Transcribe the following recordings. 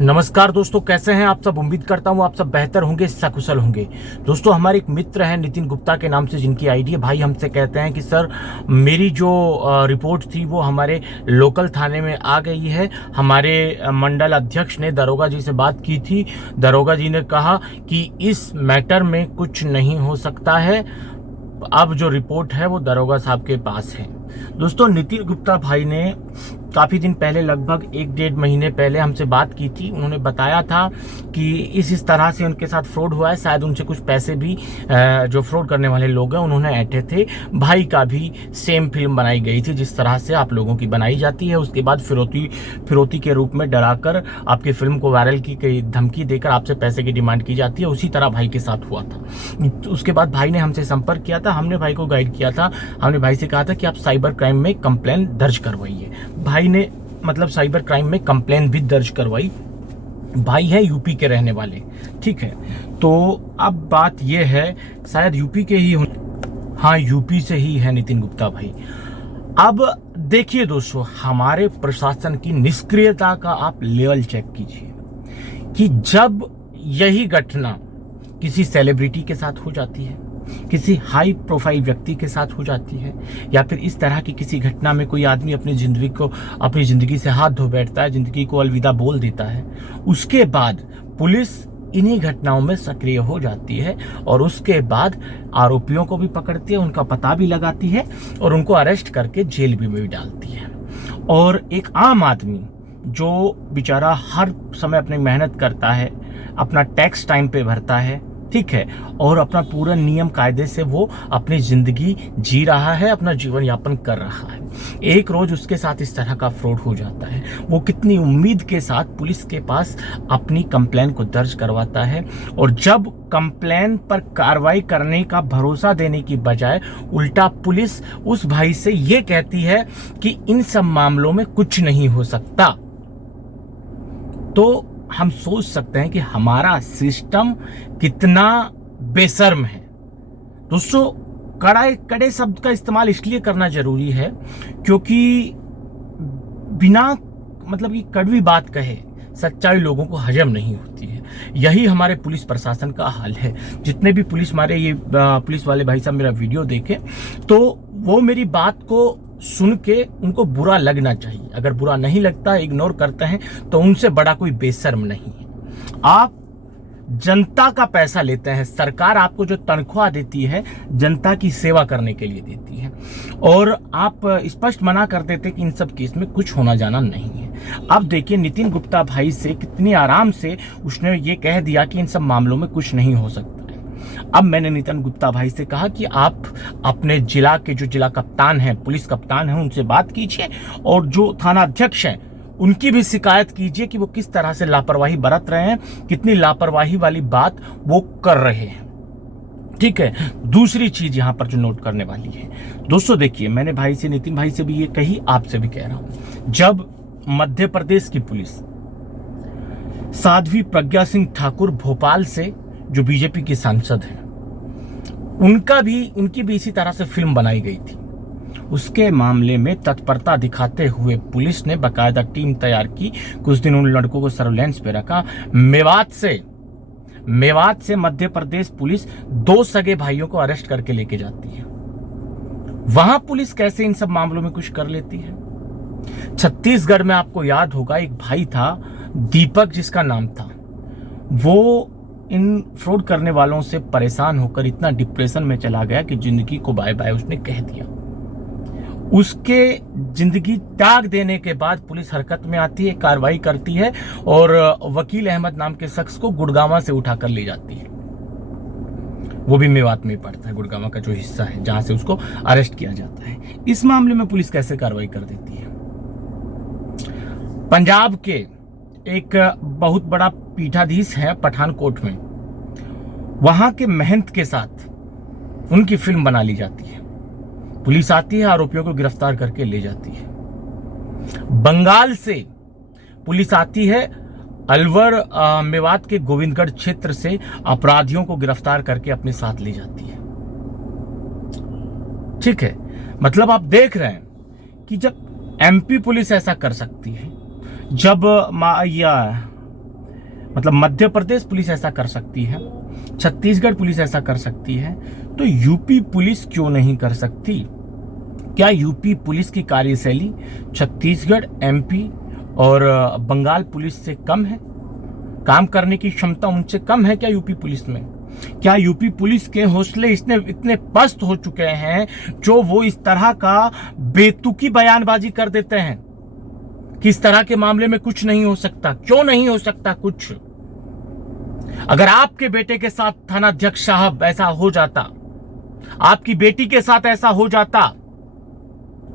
नमस्कार दोस्तों, कैसे हैं आप सब। उम्मीद करता हूं आप सब बेहतर होंगे, सकुशल होंगे। दोस्तों, हमारे एक मित्र हैं नितिन गुप्ता के नाम से, जिनकी आईडी है। भाई हमसे कहते हैं कि सर, मेरी जो रिपोर्ट थी वो हमारे लोकल थाने में आ गई है। हमारे मंडल अध्यक्ष ने दरोगा जी से बात की थी। दरोगा जी ने कहा कि इस मैटर में कुछ नहीं हो सकता है। अब जो रिपोर्ट है वो दरोगा साहब के पास है। दोस्तों, नितिन गुप्ता भाई ने काफ़ी दिन पहले, लगभग 1-1.5 महीने पहले हमसे बात की थी। उन्होंने बताया था कि इस तरह से उनके साथ फ्रॉड हुआ है। शायद उनसे कुछ पैसे भी जो फ्रॉड करने वाले लोग हैं उन्होंने ऐंठे थे। भाई का भी सेम फिल्म बनाई गई थी जिस तरह से आप लोगों की बनाई जाती है। उसके बाद फिरौती के रूप में डराकर आपकी फिल्म को वायरल की धमकी देकर आपसे पैसे की डिमांड की जाती है। उसी तरह भाई के साथ हुआ था। उसके बाद भाई ने हमसे संपर्क किया था। हमने भाई को गाइड किया था। हमने भाई से कहा था कि आप साइबर क्राइम में कंप्लेन दर्ज करवाइए। भाई ने साइबर क्राइम में कंप्लेन भी दर्ज करवाई। भाई है यूपी के रहने वाले, ठीक है। तो अब बात यह है, शायद यूपी के ही हाँ, यूपी से ही है नितिन गुप्ता भाई। अब देखिए दोस्तों, हमारे प्रशासन की निष्क्रियता का आप लेवल चेक कीजिए कि जब यही घटना किसी सेलिब्रिटी के साथ हो जाती है, किसी हाई प्रोफाइल व्यक्ति के साथ हो जाती है, या फिर इस तरह की किसी घटना में कोई आदमी अपनी जिंदगी से हाथ धो बैठता है, जिंदगी को अलविदा बोल देता है, उसके बाद पुलिस इन्हीं घटनाओं में सक्रिय हो जाती है और उसके बाद आरोपियों को भी पकड़ती है, उनका पता भी लगाती है और उनको अरेस्ट करके जेल में भी डालती है। और एक आम आदमी जो बेचारा हर समय अपनी मेहनत करता है, अपना टैक्स टाइम पे भरता है, ठीक है, और अपना पूरा नियम कायदे से वो अपनी जिंदगी जी रहा है, अपना जीवन यापन कर रहा है, एक रोज उसके साथ इस तरह का फ्रॉड हो जाता है। वो कितनी उम्मीद के साथ पुलिस के पास अपनी कंप्लेन को दर्ज करवाता है, और जब कंप्लेन पर कार्रवाई करने का भरोसा देने की बजाय उल्टा पुलिस उस भाई से ये कहती है कि इन सब मामलों में कुछ नहीं हो सकता, तो हम सोच सकते हैं कि हमारा सिस्टम कितना बेशर्म है। दोस्तों, कड़े शब्द का इस्तेमाल इसलिए करना जरूरी है क्योंकि बिना कि कड़वी बात कहे सच्चाई लोगों को हजम नहीं होती है। यही हमारे पुलिस प्रशासन का हाल है। जितने भी पुलिस वाले भाई साहब मेरा वीडियो देखे तो वो मेरी बात को सुन के उनको बुरा लगना चाहिए। अगर बुरा नहीं लगता, इग्नोर करते हैं, तो उनसे बड़ा कोई बेशर्म नहीं है। आप जनता का पैसा लेते हैं। सरकार आपको जो तनख्वाह देती है जनता की सेवा करने के लिए देती है, और आप स्पष्ट मना कर देते कि इन सब केस में कुछ होना जाना नहीं है। अब देखिए, नितिन गुप्ता भाई से कितनी आराम से उसने ये कह दिया कि इन सब मामलों में कुछ नहीं हो सकता है। अब मैंने नितिन गुप्ता भाई से कहा कि आप अपने जिला के जो जिला कप्तान हैं, पुलिस कप्तान हैं, उनसे बात कीजिए, और जो थाना अध्यक्ष हैं उनकी भी शिकायत कीजिए कि वो किस तरह से लापरवाही बरत रहे हैं, कितनी लापरवाही वाली बात वो कर रहे हैं, ठीक है। दूसरी चीज यहां पर जो नोट करने वाली है दोस्तों, देखिए, मैंने भाई से, नितिन भाई से भी ये कही, आपसे भी कह रहा हूं। जब मध्य प्रदेश की पुलिस साध्वी प्रज्ञा सिंह ठाकुर भोपाल से, जो बीजेपी की सांसद हैं, उनकी भी इसी तरह से फिल्म बनाई गई थी, उसके मामले में तत्परता दिखाते हुए पुलिस ने बाकायदा टीम तैयार की। कुछ दिन उन लड़कों को सर्विलांस पे रखा। मेवात से मध्य प्रदेश पुलिस 2 सगे भाइयों को अरेस्ट करके लेके जाती है। वहां पुलिस कैसे इन सब मामलों में कुछ कर लेती है। छत्तीसगढ़ में आपको याद होगा, एक भाई था दीपक जिसका नाम था, वो इन फ्रॉड करने वालों से परेशान होकर इतना डिप्रेशन में चला गया कि जिंदगी को बाय बाय उसने कह दिया। उसके जिंदगी त्याग देने के बाद पुलिस हरकत में आती है, कार्रवाई करती है, और वकील अहमद नाम के शख्स को गुड़गांव से उठाकर ले जाती है। वो भी मेवात में पड़ता है, गुड़गांव का जो हिस्सा है जहां से उसको अरेस्ट किया जाता है। इस मामले में पुलिस कैसे कार्रवाई कर देती है। पंजाब के एक बहुत बड़ा पीठाधीश है पठानकोट में, वहां के महंत के साथ उनकी फिल्म बना ली जाती है। पुलिस आती है, आरोपियों को गिरफ्तार करके ले जाती है। बंगाल से पुलिस आती है, अलवर मेवात के गोविंदगढ़ क्षेत्र से अपराधियों को गिरफ्तार करके अपने साथ ले जाती है, ठीक है। मतलब आप देख रहे हैं कि जब एमपी पुलिस ऐसा कर सकती है, जब मतलब मध्य प्रदेश पुलिस ऐसा कर सकती है, छत्तीसगढ़ पुलिस ऐसा कर सकती है, तो यूपी पुलिस क्यों नहीं कर सकती? क्या यूपी पुलिस की कार्यशैली छत्तीसगढ़, एमपी और बंगाल पुलिस से कम है? काम करने की क्षमता उनसे कम है क्या यूपी पुलिस में? क्या यूपी पुलिस के हौसले इतने पस्त हो चुके हैं जो वो इस तरह का बेतुकी बयानबाजी कर देते हैं कि इस तरह के मामले में कुछ नहीं हो सकता? क्यों नहीं हो सकता कुछ? अगर आपके बेटे के साथ थानाध्यक्ष साहब ऐसा हो जाता, आपकी बेटी के साथ ऐसा हो जाता,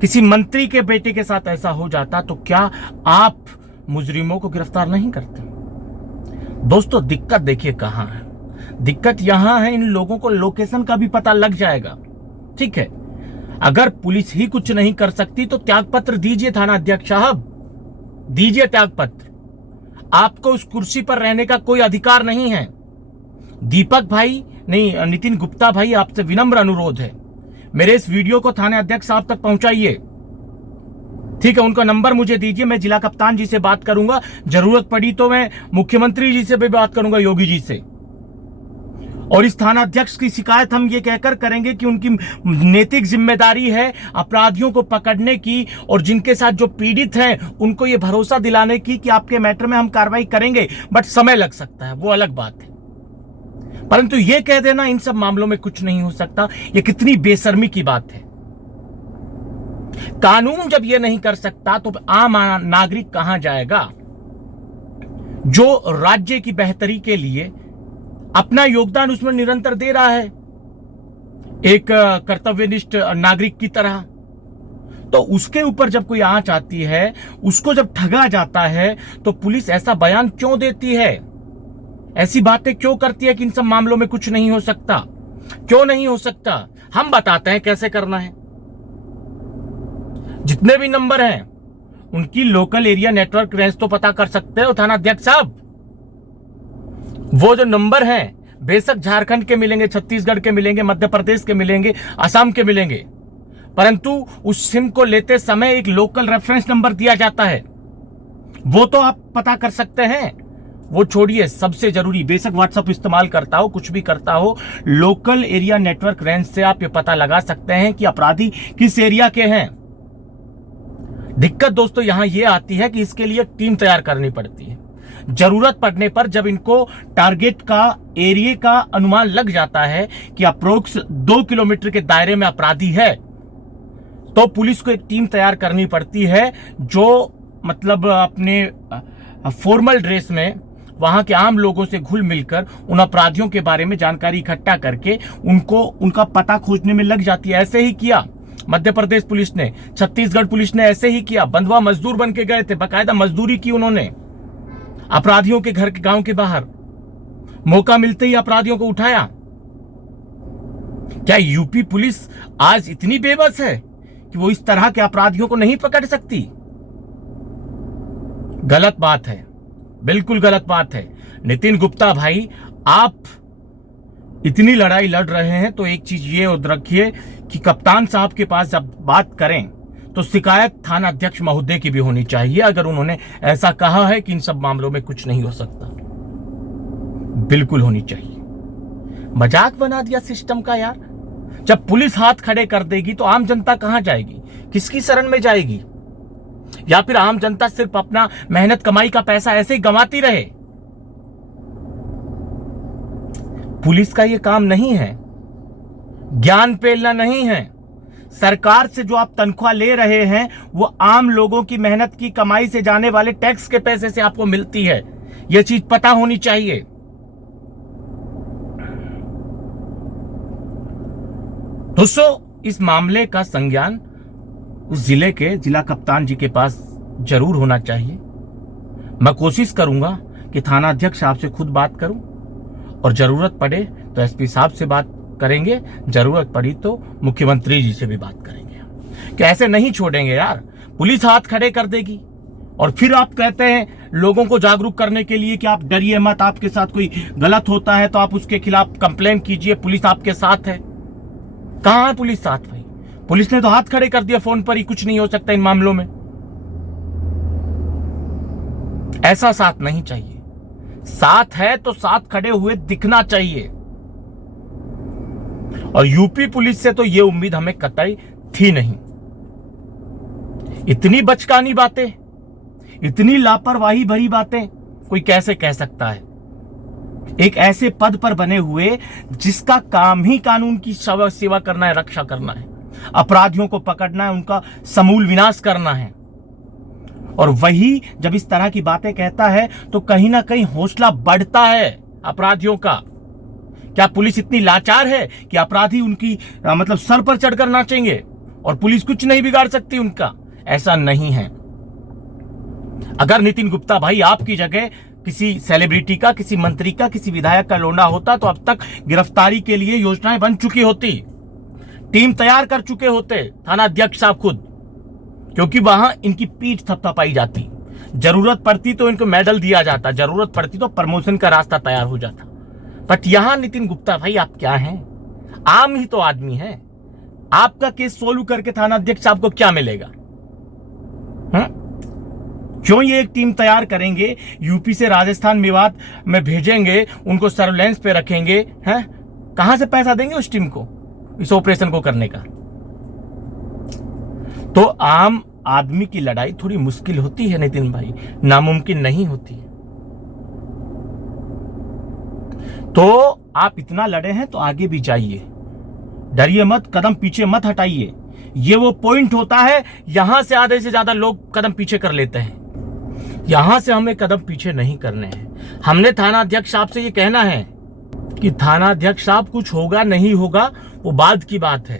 किसी मंत्री के बेटे के साथ ऐसा हो जाता, तो क्या आप मुजरिमों को गिरफ्तार नहीं करते? दोस्तों, दिक्कत देखिए कहां है। दिक्कत यहां है, इन लोगों को लोकेशन का भी पता लग जाएगा। ठीक है, अगर पुलिस ही कुछ नहीं कर सकती तो त्यागपत्र दीजिए थाना अध्यक्ष साहब, दीजिए त्यागपत्र। आपको उस कुर्सी पर रहने का कोई अधिकार नहीं है। दीपक भाई नहीं, नितिन गुप्ता भाई, आपसे विनम्र अनुरोध है, मेरे इस वीडियो को थाने अध्यक्ष साहब तक पहुंचाइए। ठीक है, उनका नंबर मुझे दीजिए, मैं जिला कप्तान जी से बात करूंगा, जरूरत पड़ी तो मैं मुख्यमंत्री जी से भी बात करूंगा, योगी जी से। और इस थाना अध्यक्ष की शिकायत हम ये कहकर करेंगे कि उनकी नैतिक जिम्मेदारी है अपराधियों को पकड़ने की और जिनके साथ जो पीड़ित हैं उनको ये भरोसा दिलाने की कि आपके मैटर में हम कार्रवाई करेंगे, बट समय लग सकता है, वो अलग बात है। परंतु ये कह देना इन सब मामलों में कुछ नहीं हो सकता, ये कितनी बेशर्मी की बात है। कानून जब ये नहीं कर सकता तो आम नागरिक कहां जाएगा जो राज्य की बेहतरी के लिए अपना योगदान उसमें निरंतर दे रहा है, एक कर्तव्यनिष्ठ नागरिक की तरह। तो उसके ऊपर जब कोई आंच आती है, उसको जब ठगा जाता है, तो पुलिस ऐसा बयान क्यों देती है, ऐसी बातें क्यों करती है कि इन सब मामलों में कुछ नहीं हो सकता? क्यों नहीं हो सकता? हम बताते हैं कैसे करना है। जितने भी नंबर हैं उनकी लोकल एरिया नेटवर्क रेंज तो पता कर सकते हो थाना अध्यक्ष साहब। वो जो नंबर हैं बेशक झारखंड के मिलेंगे, छत्तीसगढ़ के मिलेंगे, मध्य प्रदेश के मिलेंगे, असम के मिलेंगे, परंतु उस सिम को लेते समय एक लोकल रेफरेंस नंबर दिया जाता है, वो तो आप पता कर सकते हैं। वो छोड़िए, सबसे जरूरी, बेशक व्हाट्सएप इस्तेमाल करता हो, कुछ भी करता हो, लोकल एरिया नेटवर्क रेंज से आप ये पता लगा सकते हैं कि अपराधी किस एरिया के हैं। दिक्कत दोस्तों यहां ये आती है कि इसके लिए टीम तैयार करनी पड़ती है। जरूरत पड़ने पर जब इनको टारगेट का, एरिया का अनुमान लग जाता है कि अप्रोक्स 2 किलोमीटर के दायरे में अपराधी है, तो पुलिस को एक टीम तैयार करनी पड़ती है जो मतलब अपने फॉर्मल ड्रेस में वहां के आम लोगों से घुल मिलकर उन अपराधियों के बारे में जानकारी इकट्ठा करके उनका पता खोजने में लग जाती है। ऐसे ही किया मध्य प्रदेश पुलिस ने, छत्तीसगढ़ पुलिस ने ऐसे ही किया। बंधुआ मजदूर बन के गए थे, बाकायदा मजदूरी की उन्होंने अपराधियों के घर के, गांव के बाहर, मौका मिलते ही अपराधियों को उठाया। क्या यूपी पुलिस आज इतनी बेबस है कि वो इस तरह के अपराधियों को नहीं पकड़ सकती? गलत बात है, बिल्कुल गलत बात है। नितिन गुप्ता भाई, आप इतनी लड़ाई लड़ रहे हैं तो एक चीज ये याद रखिए कि कप्तान साहब के पास जब बात करें तो शिकायत थाना अध्यक्ष महोदय की भी होनी चाहिए, अगर उन्होंने ऐसा कहा है कि इन सब मामलों में कुछ नहीं हो सकता, बिल्कुल होनी चाहिए। मजाक बना दिया सिस्टम का यार। जब पुलिस हाथ खड़े कर देगी तो आम जनता कहां जाएगी, किसकी शरण में जाएगी? या फिर आम जनता सिर्फ अपना मेहनत कमाई का पैसा ऐसे ही गंवाती रहे? पुलिस का यह काम नहीं है, ज्ञान पेलना नहीं है। सरकार से जो आप तनख्वाह ले रहे हैं वो आम लोगों की मेहनत की कमाई से जाने वाले टैक्स के पैसे से आपको मिलती है, यह चीज पता होनी चाहिए। दोस्तों, इस मामले का संज्ञान उस जिले के जिला कप्तान जी के पास जरूर होना चाहिए। मैं कोशिश करूंगा कि थाना अध्यक्ष साहब से खुद बात करूं और जरूरत पड़े तो एसपी साहब से बात करेंगे, जरूरत पड़ी तो मुख्यमंत्री जी से भी बात करेंगे। कि ऐसे नहीं छोड़ेंगे यार, पुलिस हाथ खड़े कर देगी और फिर आप कहते हैं लोगों को जागरूक करने के लिए कि आप डरिए मत, आपके साथ कोई गलत होता है तो आप उसके खिलाफ कंप्लेन कीजिए, पुलिस आपके साथ है। कहां है पुलिस साथ भाई? पुलिस ने तो हाथ खड़े कर दिया फोन पर ही, कुछ नहीं हो सकता इन मामलों में। ऐसा साथ नहीं चाहिए। साथ है तो साथ खड़े हुए दिखना चाहिए। और यूपी पुलिस से तो यह उम्मीद हमें कतई थी नहीं। इतनी बचकानी बातें, इतनी लापरवाही भरी बातें कोई कैसे कह सकता है? एक ऐसे पद पर बने हुए जिसका काम ही कानून की सेवा करना है, रक्षा करना है, अपराधियों को पकड़ना है, उनका समूल विनाश करना है। और वही जब इस तरह की बातें कहता है तो कहीं ना कहीं हौसला बढ़ता है अपराधियों का। क्या पुलिस इतनी लाचार है कि अपराधी उनकी मतलब सर पर चढ़कर नाचेंगे और पुलिस कुछ नहीं बिगाड़ सकती उनका? ऐसा नहीं है। अगर नितिन गुप्ता भाई आपकी जगह किसी सेलिब्रिटी का, किसी मंत्री का, किसी विधायक का लोंडा होता तो अब तक गिरफ्तारी के लिए योजनाएं बन चुकी होती, टीम तैयार कर चुके होते थाना अध्यक्ष साहब खुद, क्योंकि वहां इनकी पीठ थपथपाई जाती। जरूरत पड़ती तो इनको मेडल दिया जाता, जरूरत पड़ती तो प्रमोशन का रास्ता तैयार हो जाता। बट यहां नितिन गुप्ता भाई आप क्या हैं? आम ही तो आदमी हैं। आपका केस सोल्व करके थाना अध्यक्ष साहब को क्या मिलेगा? क्यों ये एक टीम तैयार करेंगे, यूपी से राजस्थान मेवात में भेजेंगे, उनको सर्वेलेंस पे रखेंगे? हैं, कहां से पैसा देंगे उस टीम को, इस ऑपरेशन को करने का? तो आम आदमी की लड़ाई थोड़ी मुश्किल होती है नितिन भाई, नामुमकिन नहीं होती। तो आप इतना लड़े हैं तो आगे भी जाइए, डरिए मत, कदम पीछे मत हटाइए। ये वो पॉइंट होता है, यहां से आधे से ज्यादा लोग कदम पीछे कर लेते हैं। यहां से हमें कदम पीछे नहीं करने हैं। हमने थाना अध्यक्ष साहब से ये कहना है कि थाना अध्यक्ष साहब कुछ होगा नहीं होगा वो बाद की बात है,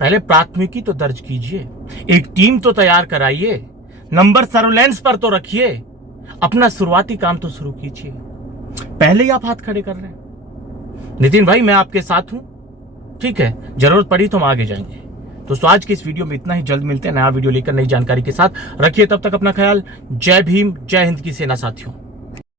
पहले प्राथमिकी तो दर्ज कीजिए, एक टीम तो तैयार कराइए, नंबर सर्वेलेंस पर तो रखिए, अपना शुरुआती काम तो शुरू कीजिए। पहले ही आप हाथ खड़े कर रहे हैं। नितिन भाई मैं आपके साथ हूं, ठीक है, जरूरत पड़ी तो हम आगे जाएंगे। दोस्तों आज के इस वीडियो में इतना ही, जल्द मिलते हैं नया वीडियो लेकर नई जानकारी के साथ। रखिए तब तक अपना ख्याल। जय भीम, जय हिंद की सेना साथियों।